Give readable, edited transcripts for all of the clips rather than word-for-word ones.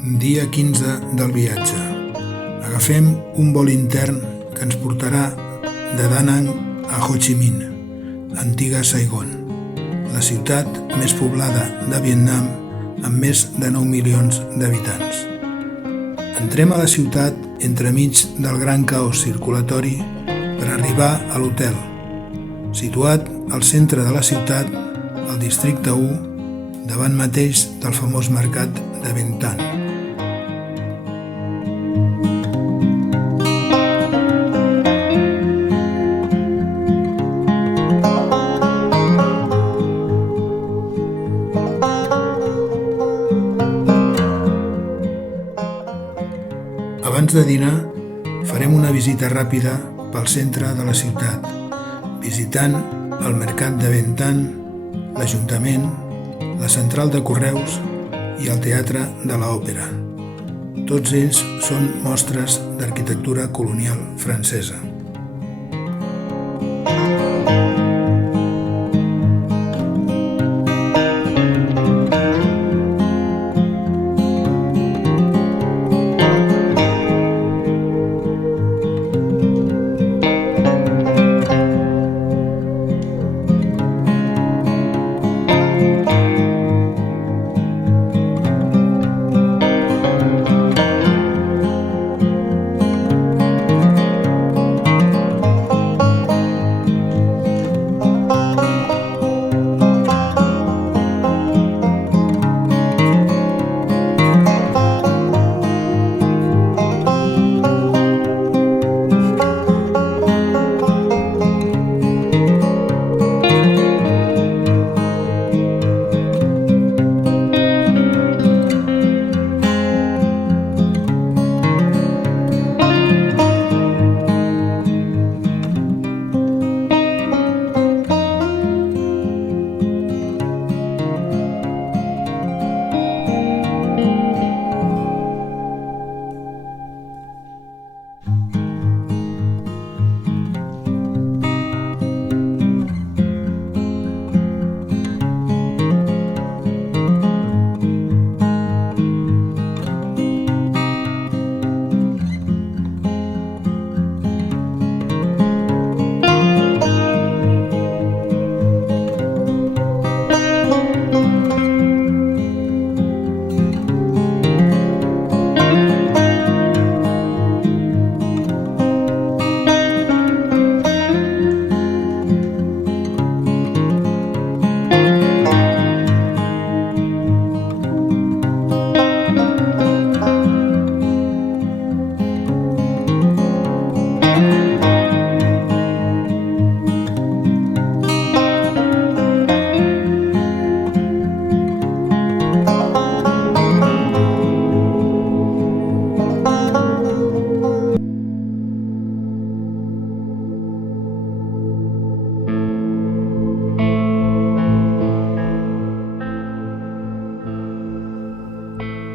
Dia 15 del viatge. Agafem un vol intern que ens portarà de Da Nang a Ho Chi Minh, antiga Saigon, la ciutat més poblada de Vietnam amb més de 9 milions d'habitants. Entrem a la ciutat entremig del gran caos circulatori per arribar a l'hotel, situat al centre de la ciutat, al districte 1, davant mateix del famós mercat de Ben Thanh. Abans de dinar, farem una visita ràpida pel centre de la ciutat, visitant el mercat de Ben Thanh, l'Ajuntament, la central de correus i el Teatre de l'Òpera. Tots ells són mostres d'arquitectura colonial francesa.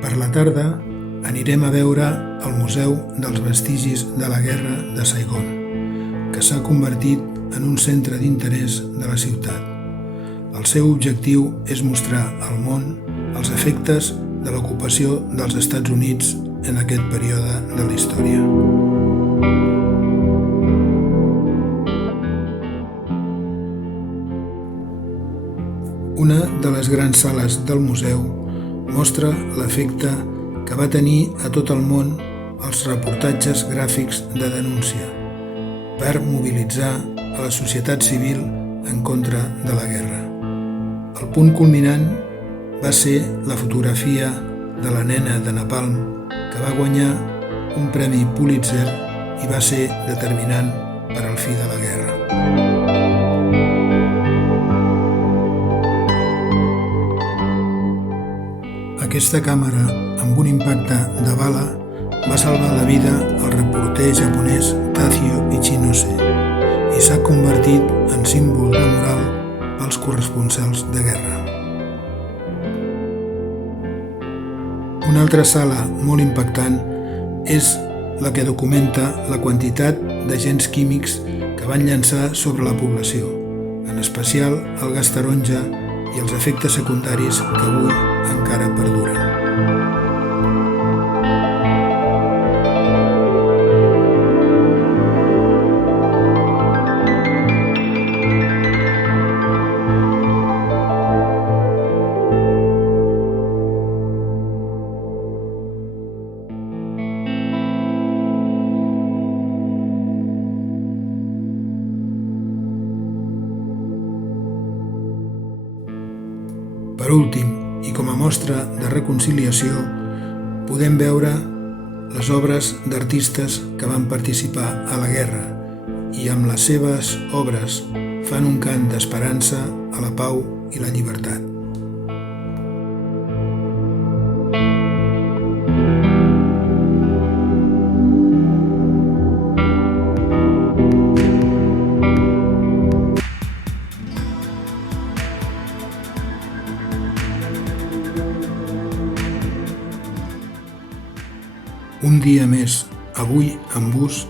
Per la tarda anirem a veure el Museu dels Vestigis de la Guerra de Saigon, que s'ha convertit en un centre d'interès de la ciutat. El seu objectiu és mostrar al món els efectes de l'ocupació dels Estats Units en aquest període de la història. Una de les grans sales del museu mostra l'efecte que va tenir a tot el món els reportatges gràfics de denúncia per mobilitzar a la societat civil en contra de la guerra. El punt culminant va ser la fotografia de la nena de Napalm, que va guanyar un premi Pulitzer i va ser determinant per al fi de la guerra. Aquesta càmera, amb un impacte de bala, va salvar la vida al reporter japonès Tadzio Ichinose i s'ha convertit en símbol de moral pels corresponsals de guerra. Una altra sala molt impactant és la que documenta la quantitat d'agents químics que van llançar sobre la població, en especial el gas taronja i els efectes secundaris que avui encara perduren. Per últim, i com a mostra de reconciliació, podem veure les obres d'artistes que van participar a la guerra i amb les seves obres fan un cant d'esperança a la pau i la llibertat. Un dia més, avui en bus,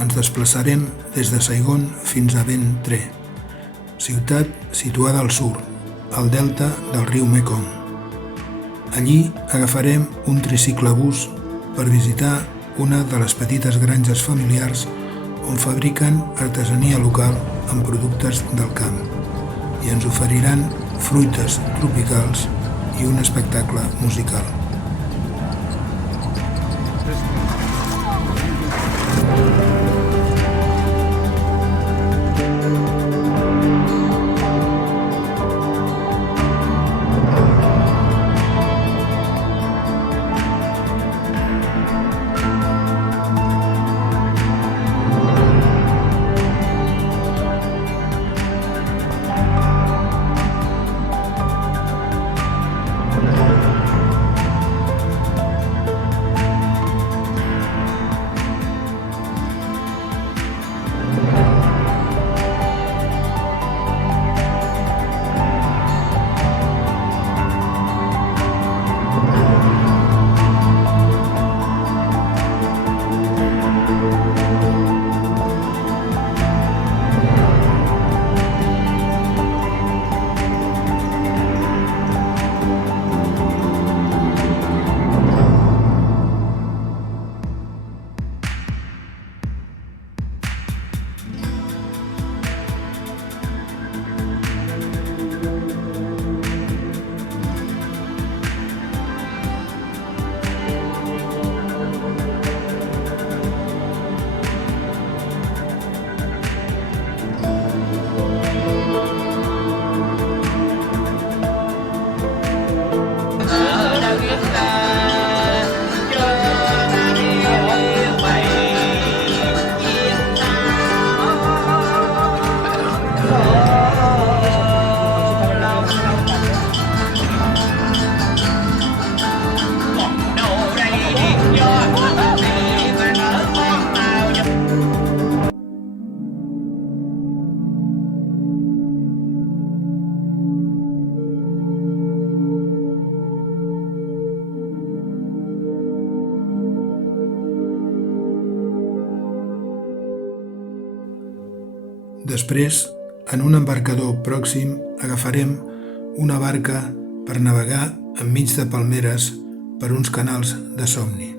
ens desplaçarem des de Saigon fins a Ben Tre, ciutat situada al sud, al delta del riu Mekong. Allí agafarem un triciclabús per visitar una de les petites granges familiars on fabriquen artesania local amb productes del camp i ens oferiran fruites tropicals i un espectacle musical. Després, en un embarcador pròxim, agafarem una barca per navegar enmig de palmeres per uns canals de somni.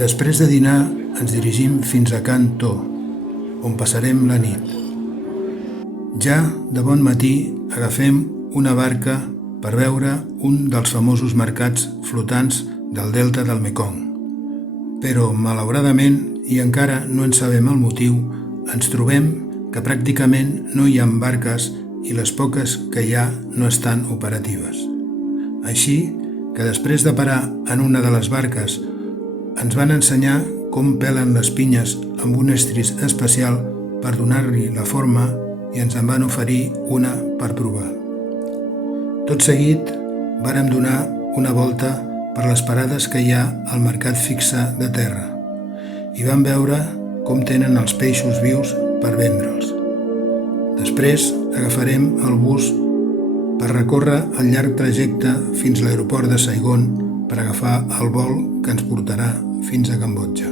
Després de dinar ens dirigim fins a Can To, on passarem la nit. Ja de bon matí agafem una barca per veure un dels famosos mercats flotants del delta del Mekong. Però, malauradament, i encara no en sabem el motiu, ens trobem que pràcticament no hi ha barques i les poques que hi ha no estan operatives. Així que després de parar en una de les barques ens van ensenyar com pelen les pinyes amb un estris especial per donar-li la forma i ens en van oferir una per provar. Tot seguit vàrem donar una volta per les parades que hi ha al mercat fixe de terra i vam veure com tenen els peixos vius per vendre'ls. Després agafarem el bus per recórrer el llarg trajecte fins a l'aeroport de Saigon per agafar el vol que ens portarà fins a Cambodja.